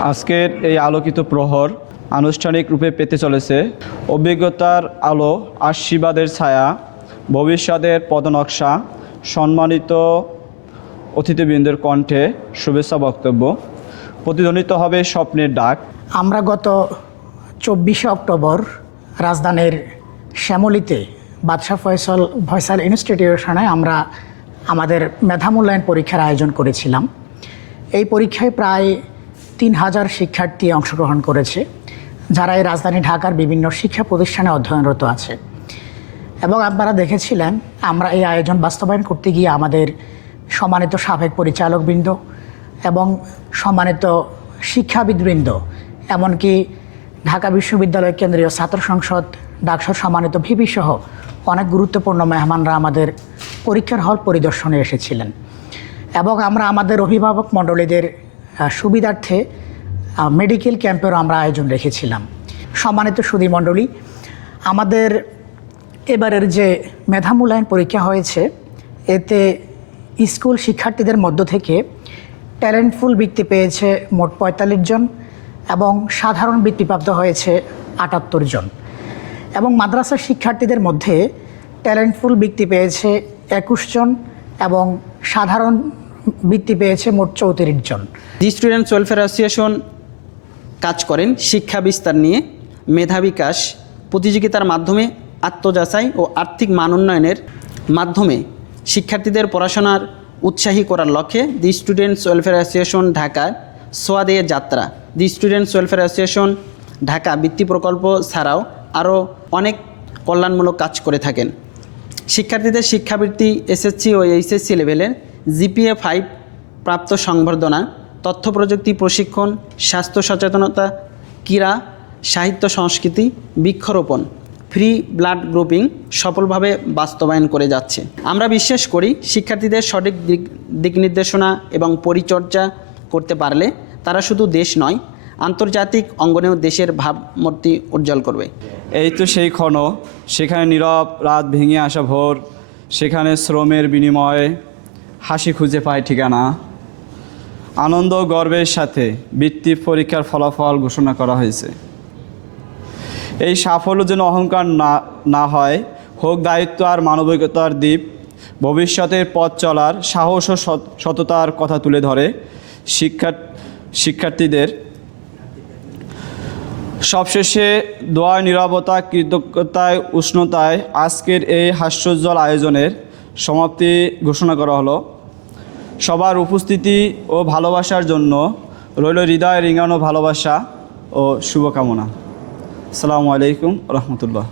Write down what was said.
আজকের এই আলোকিত প্রহর আনুষ্ঠানিক রূপে পেতে চলেছে। অভিজ্ঞতার আলো, আশীর্বাদের ছায়া, ভবিষ্যতের পদনকশা, সম্মানিত অতিথিবৃন্দের কণ্ঠে শুভেচ্ছা বক্তব্য। প্রতিধ্বনিত হবে স্বপ্নের ডাক। আমরা গত চব্বিশে অক্টোবর রাজধানীর শ্যামলীতে বাদশাহ ফয়সল, ফয়সাল ইনস্টিটিউশনে আমরা আমাদের মেধা মূল্যায়ন পরীক্ষার আয়োজন করেছিলাম। এই পরীক্ষায় প্রায় তিন হাজার শিক্ষার্থী অংশগ্রহণ করেছে, যারা এই রাজধানী ঢাকার বিভিন্ন শিক্ষা প্রতিষ্ঠানে অধ্যয়নরত আছে। এবং আপনারা দেখেছিলেন, আমরা এই আয়োজন বাস্তবায়ন করতে গিয়ে আমাদের সম্মানিত সাবেক পরিচালকবৃন্দ এবং সম্মানিত শিক্ষাবিদবৃন্দ, এমনকি ঢাকা বিশ্ববিদ্যালয় কেন্দ্রীয় ছাত্র সংসদ, ডাকসর সম্মানিত ভিপি সহ অনেক গুরুত্বপূর্ণ মেহমানরা আমাদের পরীক্ষার হল পরিদর্শনে এসেছিলেন। এবং আমরা আমাদের অভিভাবক মণ্ডলীদের সুবিধার্থে মেডিকেল ক্যাম্পেরও আমরা আয়োজন রেখেছিলাম। সম্মানিত সুধী মণ্ডলী, আমাদের এবারের যে মেধা মূল্যায়ন পরীক্ষা হয়েছে, এতে স্কুল শিক্ষার্থীদের মধ্য থেকে ট্যালেন্টফুল বৃত্তি পেয়েছে মোট পঁয়তাল্লিশ জন এবং সাধারণ বৃত্তিপ্রাপ্ত হয়েছে আটাত্তর জন। এবং মাদ্রাসার শিক্ষার্থীদের মধ্যে ট্যালেন্টফুল বৃত্তি পেয়েছে একুশ জন এবং সাধারণ বৃত্তি পেয়েছে মোট চৌত্রিশ জন। দি স্টুডেন্টস ওয়েলফেয়ার অ্যাসোসিয়েশন কাজ করেন শিক্ষা বিস্তার নিয়ে, মেধা বিকাশ, প্রতিযোগিতার মাধ্যমে, আত্মযাচাই ও আর্থিক মান উন্নয়নের মাধ্যমে শিক্ষার্থীদের পড়াশোনার উৎসাহী করার লক্ষ্যে দি স্টুডেন্টস ওয়েলফেয়ার অ্যাসোসিয়েশন ঢাকার সোয়াদে যাত্রা। The students welfare association Dhaka বৃত্তি প্রকল্প ছাড়াও আরও অনেক কল্যাণমূলক কাজ করে থাকেন। শিক্ষার্থীদের শিক্ষাবৃত্তি এসএসসি ও এইচএসসি লেভেলের জিপিএ ফাইভ প্রাপ্ত সংবর্ধনা, তথ্য প্রযুক্তি প্রশিক্ষণ, স্বাস্থ্য সচেতনতা, ক্রীড়া, সাহিত্য সংস্কৃতি, বৃক্ষরোপণ, ফ্রি ব্লাড গ্রুপিং সফলভাবে বাস্তবায়ন করে যাচ্ছে। আমরা বিশ্বাস করি শিক্ষার্থীদের সঠিক দিক দিক নির্দেশনা এবং পরিচর্যা করতে পারলে তারা শুধু দেশ নয়, আন্তর্জাতিক অঙ্গনেও দেশের ভাবমূর্তি উজ্জ্বল করবে। এই তো সেই ক্ষণ, সেখানে নীরব রাত ভেঙে আসা ভোর, সেখানে শ্রমের বিনিময়ে হাসি খুঁজে পায় ঠিকানা। আনন্দ গর্বের সাথে বৃত্তি পরীক্ষার ফলাফল ঘোষণা করা হয়েছে। এই সাফল্য যেন অহংকার না না হয়, হোক দায়িত্ব আর মানবিকতার দ্বীপ, ভবিষ্যতের পথ চলার সাহস ও সততার কথা তুলে ধরে শিক্ষা শিক্ষার্থীদের। সবশেষে দোয়া নিরবতা, কৃতজ্ঞতায়, উষ্ণতায় আজকের এই হাস্যোজ্জ্বল আয়োজনের সমাপ্তি ঘোষণা করা হলো। সবার উপস্থিতি ও ভালোবাসার জন্য রইল হৃদয় রিঙানো ভালোবাসা ও শুভকামনা। আসসালামু আলাইকুম রহমতুল্লাহ।